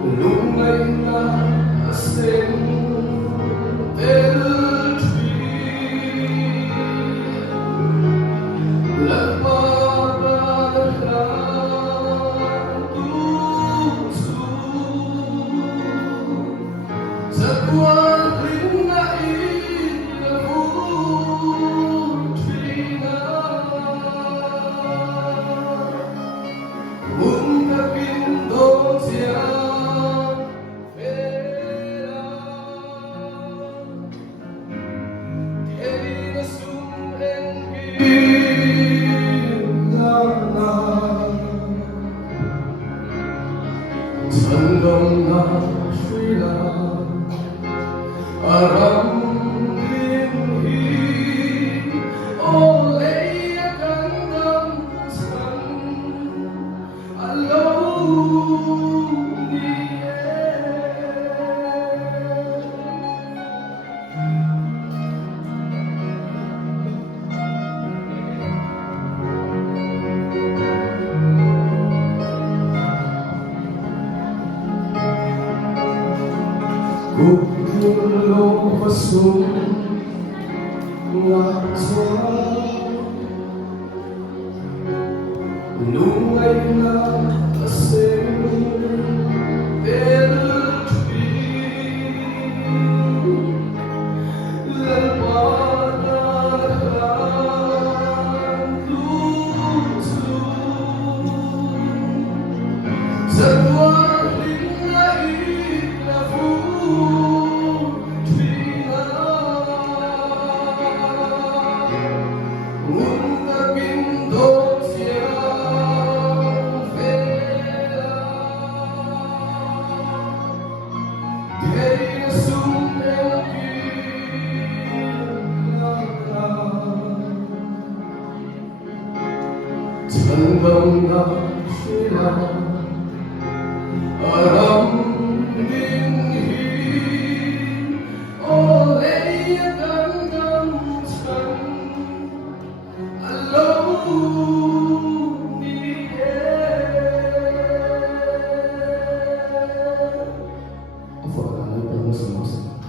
Lunay na asin del tree Lagpapalakan tuso sa tuwalin na ilabutrina Unta pindot siya Sanggang na sila aram linhi olay agandang san alaw niye Kukulo pasong ngakaswa Lungay na asin del tree Lalpadakan tuso sa tuwalin na Sanggang na sila aram linhi olay agandang san alaw niye Afo, ano pa mo sa